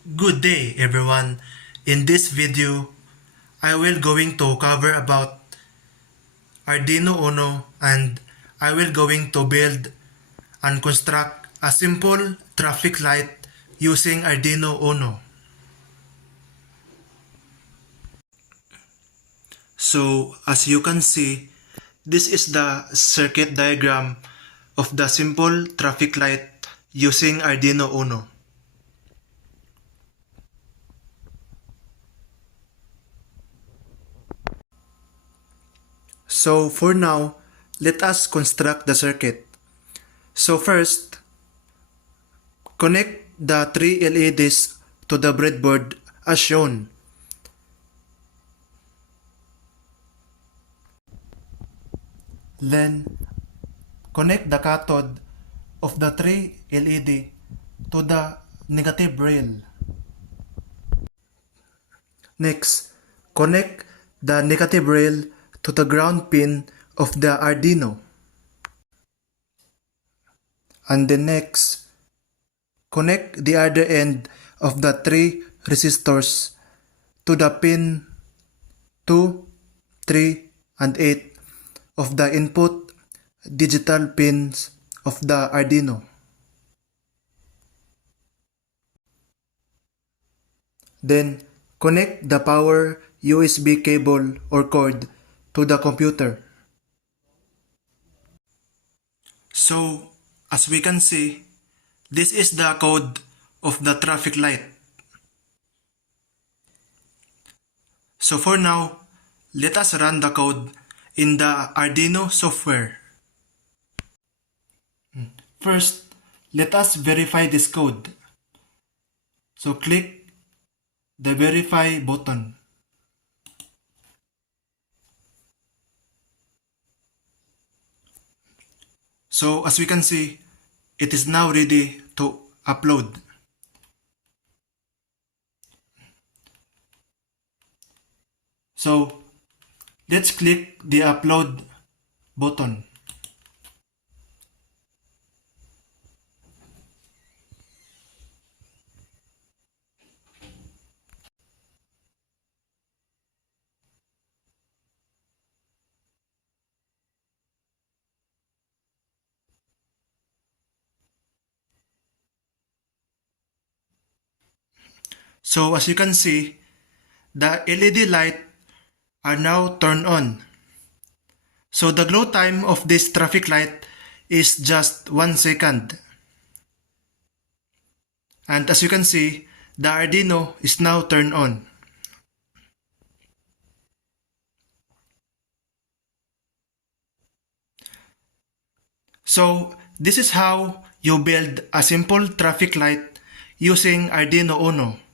Good day everyone. In this video, I will going to cover about Arduino Uno and I will going to build and construct a simple traffic light using Arduino Uno. So as you can see, this is the circuit diagram of the simple traffic light using Arduino Uno. So for now, let us construct the circuit. So first, connect the three LEDs to the breadboard as shown. Then, connect the cathode of the three LED to the negative rail. Next, connect the negative rail to the ground pin of the Arduino. And then next, connect the other end of the three resistors to the pin 2, 3, and 8 of the input digital pins of the Arduino. Then, connect the power USB cable or cord to the computer. So, as we can see, this is the code of the traffic light. So for now, let us run the code in the Arduino software. First, let us verify this code. So click the verify button. So as we can see, it is now ready to upload. So let's click the upload button. So as you can see, the LED light are now turned on. So the glow time of this traffic light is just 1 second. And as you can see, the Arduino is now turned on. So this is how you build a simple traffic light using Arduino Uno.